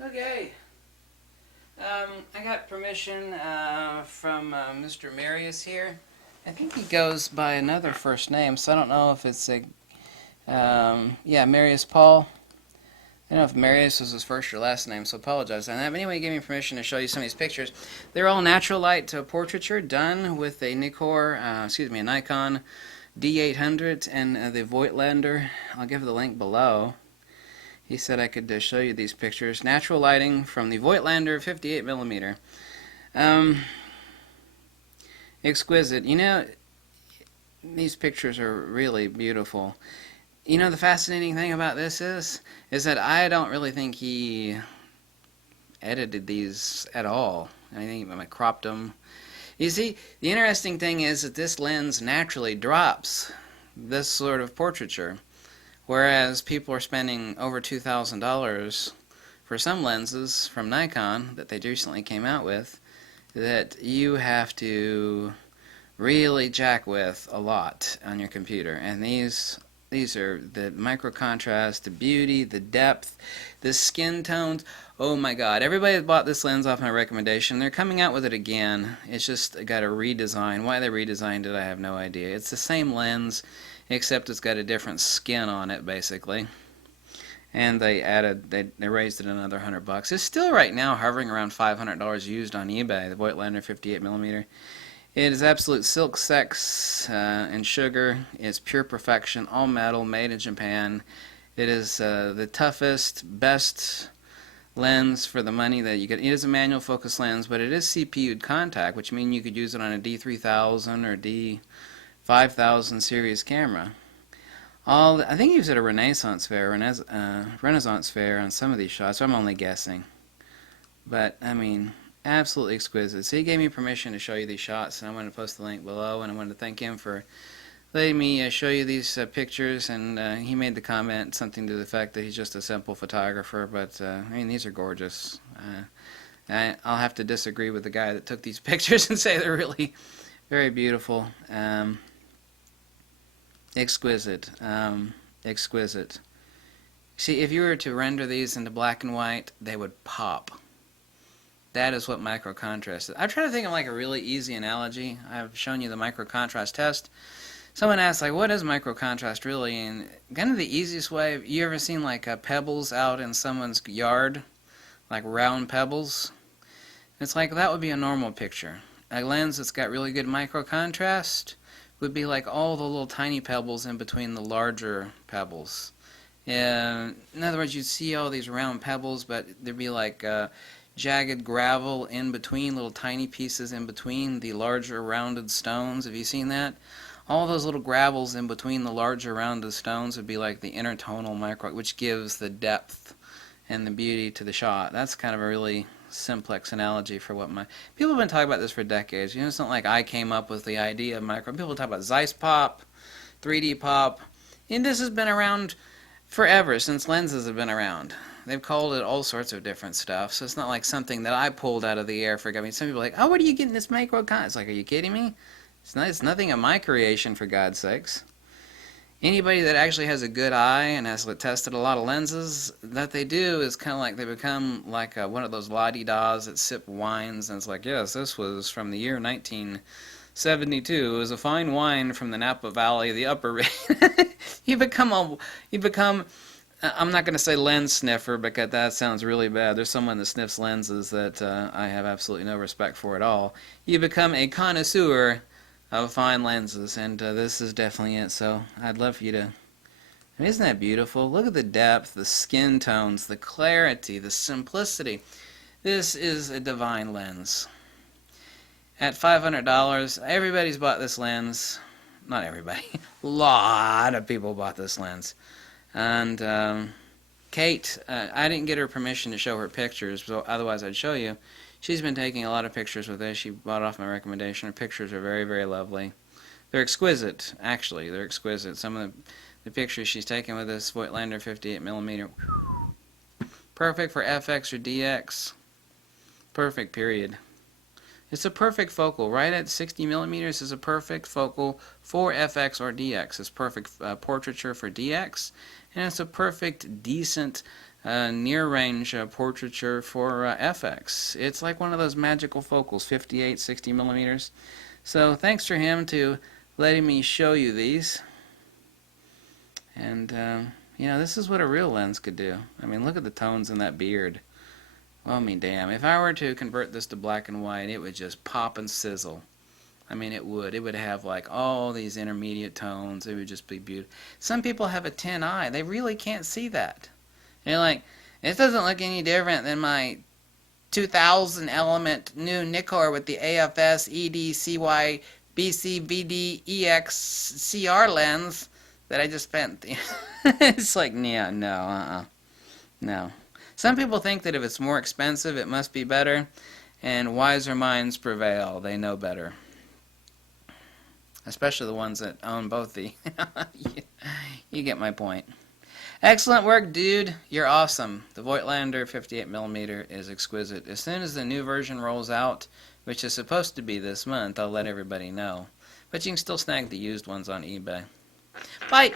Okay. I got permission from Mr. Marius here. I think he goes by another first name, so I don't know if it's a yeah, Marius Paul. I don't know if Marius was his first or last name, so apologize on that. But anyway, he gave me permission to show you some of these pictures. They're all natural light portraiture done with a a Nikon D800 and the Voigtlander. I'll give the link below. He said I could show you these pictures. Natural lighting from the Voigtlander 58mm. Um, Exquisite. You know, these pictures are really beautiful. You know, the fascinating thing about this is that I don't really think he edited these at all. I think he cropped them. You see, the interesting thing is that this lens naturally drops this sort of portraiture, whereas people are spending over $2,000 for some lenses from Nikon that they recently came out with that you have to really jack with a lot on your computer. And these are the micro contrast, the beauty, the depth, the skin tones. Oh my god, everybody that bought this lens off my recommendation, they're coming out with it again. It's just got a redesign. Why they redesigned it, I have no idea. It's the same lens, except it's got a different skin on it, basically. And they raised it another $100. It's still right now hovering around $500 used on eBay, the Voigtlander 58mm. It is absolute silk sex and sugar. It's pure perfection, all metal, made in Japan. It is the toughest, best lens for the money that you get. It is a manual focus lens, but it is CPU'd contact, which means you could use it on a D3000 or D5000 series camera. I think he was at a Renaissance fair on some of these shots. I'm only guessing, but I mean, absolutely exquisite. So he gave me permission to show you these shots, and I wanted to post the link below, and I wanted to thank him for letting me show you these pictures. And he made the comment something to the fact that he's just a simple photographer, but I mean, these are gorgeous. I'll have to disagree with the guy that took these pictures and say they're really very beautiful. Exquisite. Exquisite. See, if you were to render these into black and white, they would pop. That is what micro contrast is. I'm trying to think of like a really easy analogy. I've shown you the micro contrast test. Someone asked, like, what is micro contrast really? And kind of the easiest way, you ever seen like pebbles out in someone's yard? Like round pebbles? It's like that would be a normal picture. A lens that's got really good micro contrast would be like all the little tiny pebbles in between the larger pebbles. In other words, you'd see all these round pebbles, but there'd be like jagged gravel in between, little tiny pieces in between the larger rounded stones. Have you seen that? All those little gravels in between the larger rounded stones would be like the intertonal micro, which gives the depth and the beauty to the shot. That's kind of a really simplex analogy for what people have been talking about this for decades. You know, it's not like I came up with the idea of micro. People talk about Zeiss pop, 3D pop, and this has been around forever, since lenses have been around. They've called it all sorts of different stuff, so it's not like something that I pulled out of the air for. I mean, some people are like, oh, what are you getting this micro con? It's like, are you kidding me? It's nothing of my creation, for God's sakes. Anybody that actually has a good eye and has tested a lot of lenses, that they do is kind of like they become like one of those la-di-das that sip wines, and it's like, yes, this was from the year 1972. It was a fine wine from the Napa Valley, the Upper. you become, I'm not going to say lens sniffer, because that sounds really bad. There's someone that sniffs lenses that I have absolutely no respect for at all. You become a connoisseur of fine lenses, and this is definitely it. So I'd love for you to, I mean, isn't that beautiful? Look at the depth, the skin tones, the clarity, the simplicity. This is a divine lens. At $500, everybody's bought this lens. Not everybody. A lot of people bought this lens. And Kate, I didn't get her permission to show her pictures, so otherwise I'd show you. She's been taking a lot of pictures with this. She bought it off my recommendation. Her pictures are very, very lovely. They're exquisite, actually. They're exquisite. Some of the pictures she's taken with this Voigtlander 58mm. Perfect for FX or DX. Perfect, period. It's a perfect focal. Right at 60 millimeters is a perfect focal for FX or DX. It's perfect portraiture for DX. And it's a perfect, decent near-range portraiture for FX. It's like one of those magical focals, 58, 60 millimeters. So thanks for him to letting me show you these. And, you know, this is what a real lens could do. I mean, look at the tones in that beard. Well, me damn. If I were to convert this to black and white, it would just pop and sizzle. I mean, it would. It would have, like, all these intermediate tones. It would just be beautiful. Some people have a 10 eye. They really can't see that. They're like, it doesn't look any different than my 2000 element new Nikkor with the AFS ED CY BC VD EX CR lens that I just spent. It's like, yeah, no, no. Some people think that if it's more expensive, it must be better, and wiser minds prevail. They know better. Especially the ones that own both the... You get my point. Excellent work, dude. You're awesome. The Voigtlander 58mm is exquisite. As soon as the new version rolls out, which is supposed to be this month, I'll let everybody know. But you can still snag the used ones on eBay. Bye!